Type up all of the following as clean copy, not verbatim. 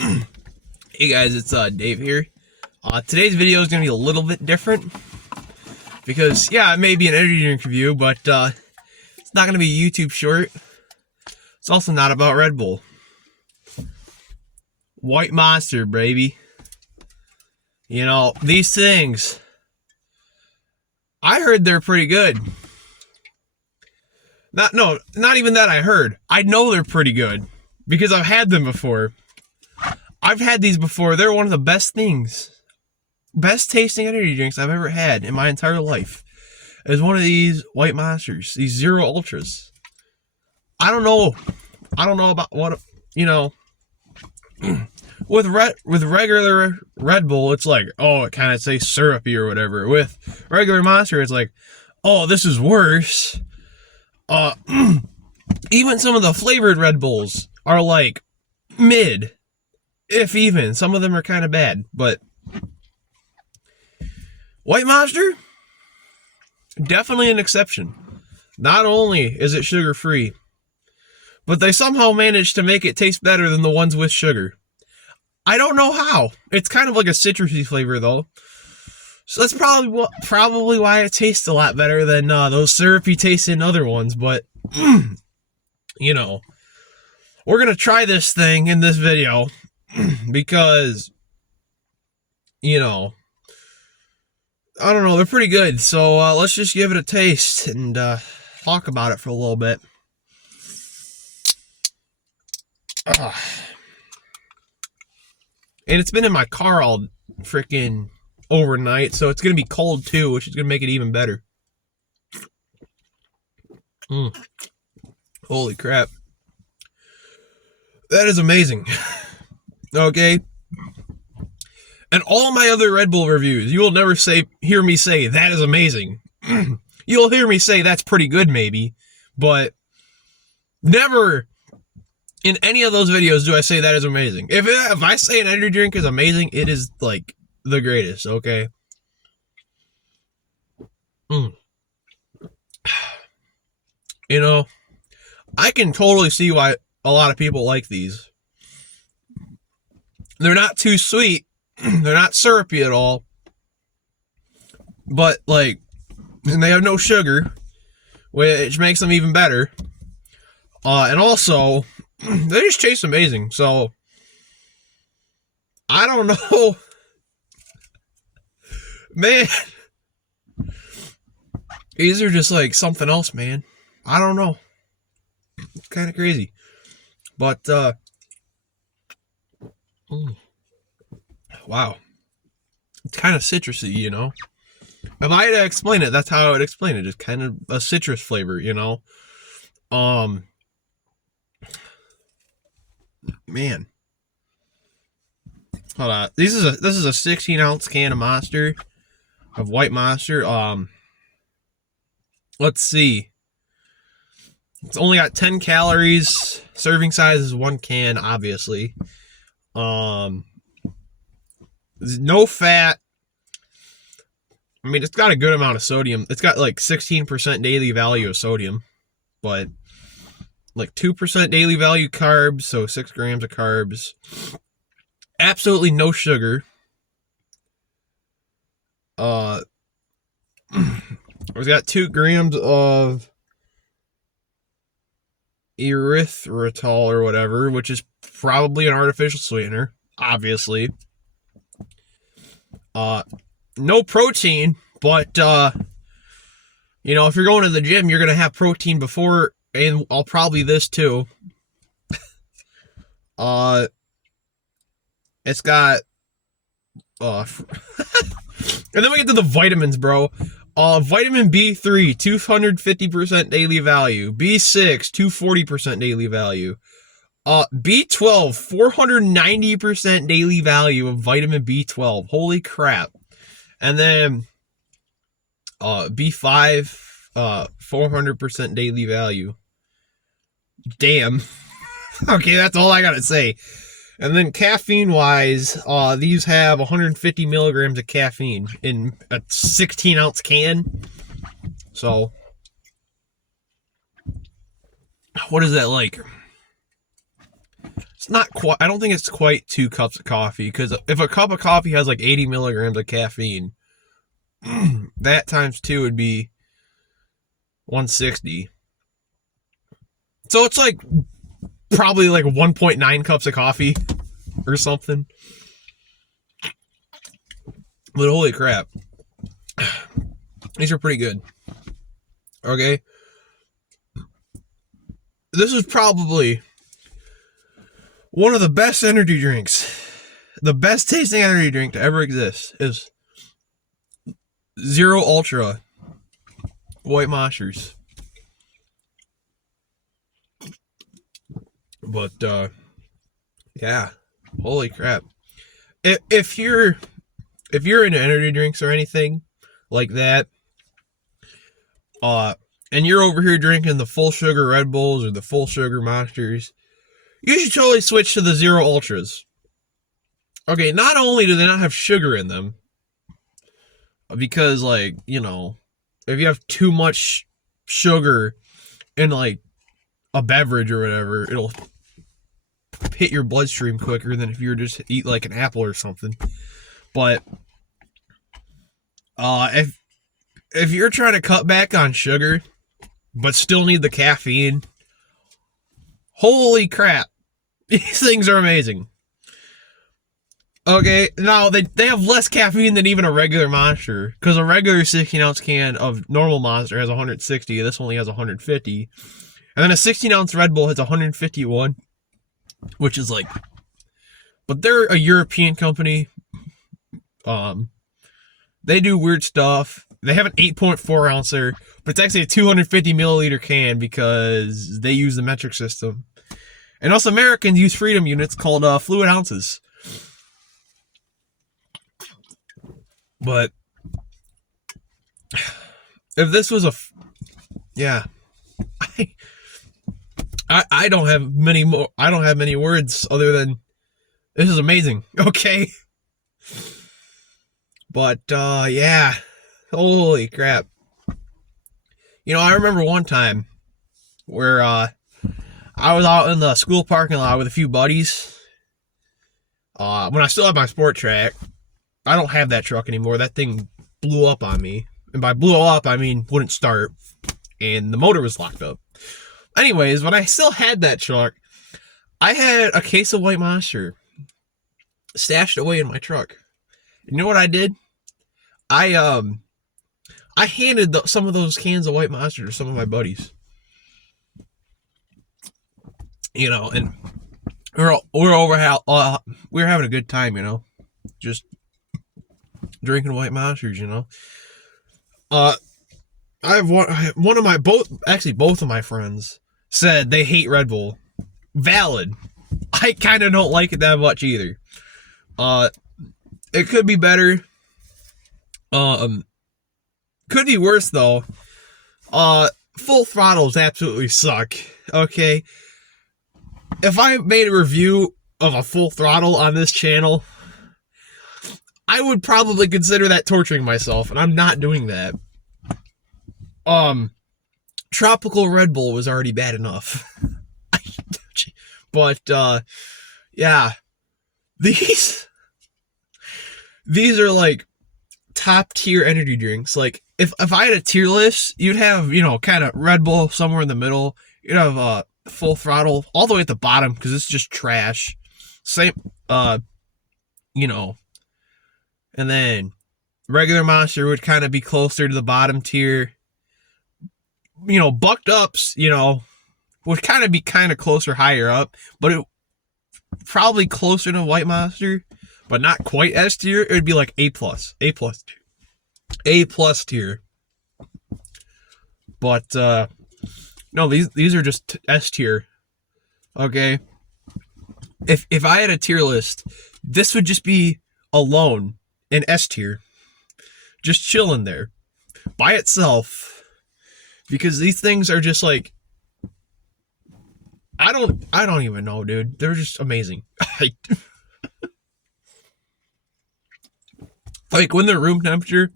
Hey guys, it's Dave here. Today's video is going to be a little bit different because, yeah, it may be an energy drink review, but it's not going to be a YouTube short. It's also not about Red Bull. White Monster, baby. You know, these things, I heard they're pretty good. Not even that I heard. I know they're pretty good because I've had them before. I've had these before. They're one of the best tasting energy drinks I've ever had in my entire life. Is one of these White Monsters, these Zero Ultras. I don't know about what, you know, with regular Red Bull, it's like, oh, it kind of tastes syrupy or whatever. With regular Monster, it's like, oh, this is worse. Even some of the flavored Red Bulls are like mid. If even. Some of them are kind of bad, but White Monster, definitely an exception. Not only is it sugar-free, but they somehow managed to make it taste better than the ones with sugar. I don't know how. It's kind of like a citrusy flavor, though. So that's probably why it tastes a lot better than those syrupy tasting other ones, but, you know, we're going to try this thing in this video. Because, you know, I don't know, they're pretty good. So let's just give it a taste and talk about it for a little bit. And it's been in my car all freaking overnight, so it's going to be cold too, which is going to make it even better. Holy crap. That is amazing. Okay, and all my other Red Bull reviews, you will never hear me say that is amazing. You'll hear me say that's pretty good, maybe, but never in any of those videos do I say that is amazing. If I say an energy drink is amazing, it is like the greatest. Okay. You know, I can totally see why a lot of people like these. They're not too sweet. They're not syrupy at all. But, like, and they have no sugar, which makes them even better. And also, they just taste amazing. So, I don't know. Man. These are just like something else, man. I don't know. It's kind of crazy. But, wow. It's kind of citrusy, you know? If I had to explain it, that's how I would explain it. It's kind of a citrus flavor, you know? Man. Hold on. This is a 16-ounce can of Monster, of White Monster. Let's see. It's only got 10 calories. Serving size is 1 can, obviously. There's no fat. I mean, it's got a good amount of sodium. It's got like 16% daily value of sodium, but like 2% daily value carbs, so 6 grams of carbs. Absolutely no sugar. It's got 2 grams of erythritol or whatever, which is probably an artificial sweetener, obviously. No protein, but, you know, if you're going to the gym, you're going to have protein before, and I'll probably this too. It's got, and then we get to the vitamins, bro. Vitamin B3, 250% daily value. B6, 240% daily value. B12, 490% daily value of vitamin B12. Holy crap. And then B5, 400% daily value. Damn. Okay, that's all I gotta say. And then caffeine-wise, these have 150 milligrams of caffeine in a 16-ounce can. So, what is that like? It's not quite. I don't think it's quite 2 cups of coffee, because if a cup of coffee has like 80 milligrams of caffeine, that times 2 would be 160. So it's like probably like 1.9 cups of coffee or something. But holy crap, these are pretty good. Okay, this is probably one of the best energy drinks. The best tasting energy drink to ever exist is Zero Ultra White Monsters. But yeah, holy crap. If you're into energy drinks or anything like that, and you're over here drinking the full sugar Red Bulls or the full sugar Monsters, you should totally switch to the Zero Ultras. Okay, not only do they not have sugar in them, because, like, you know, if you have too much sugar in, like, a beverage or whatever, it'll hit your bloodstream quicker than if you were just to eat, like, an apple or something. But, if you're trying to cut back on sugar, but still need the caffeine, holy crap, these things are amazing. Okay, now they have less caffeine than even a regular Monster, because a regular 16-ounce can of normal Monster has 160, this only has 150, and then a 16-ounce Red Bull has 151, which is like, but they're a European company. They do weird stuff. They have an 8.4 ouncer, but it's actually a 250 milliliter can because they use the metric system. And us Americans use freedom units called fluid ounces. But if this was yeah, I don't have many more. I don't have many words other than this is amazing. Okay, but yeah, holy crap. You know, I remember one time where I was out in the school parking lot with a few buddies. When I still had my sport track. I don't have that truck anymore. That thing blew up on me. And by blew up, I mean wouldn't start. And the motor was locked up. Anyways, when I still had that truck, I had a case of White Monster stashed away in my truck. You know what I did? I handed some of those cans of White Monster to some of my buddies. You know, and we were having a good time, you know. Just drinking White Monsters, you know. I have one of my both of my friends said they hate Red Bull. Valid. I kind of don't like it that much either. It could be better. Could be worse though. Full Throttles absolutely suck. Okay. If I made a review of a Full Throttle on this channel, I would probably consider that torturing myself, and I'm not doing that. Tropical Red Bull was already bad enough. But, yeah. These are, like, top-tier energy drinks. Like, if I had a tier list, you'd have, you know, kind of Red Bull somewhere in the middle. You'd have, Full Throttle all the way at the bottom, because it's just trash. Same, you know... And then regular Monster would kind of be closer to the bottom tier. You know, Bucked Ups, you know, would kind of be kind of closer higher up. But it probably closer to White Monster. But not quite S tier. It would be like A+. A+ tier. But, no, these are just S tier. Okay? If I had a tier list, this would just be alone. In S tier, just chilling there by itself, because these things are just like, I don't even know, dude. They're just amazing. Like when they're room temperature,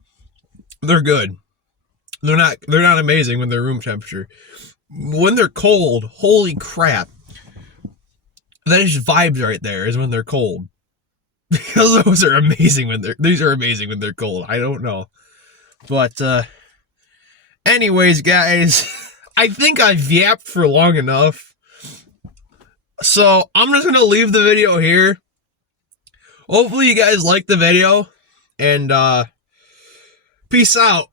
they're good. They're not amazing when they're room temperature. When they're cold, holy crap. That is vibes right there, is when they're cold. Because those are amazing these are amazing when they're cold. I don't know. But, anyways, guys, I think I've yapped for long enough. So, I'm just going to leave the video here. Hopefully you guys like the video. And, peace out.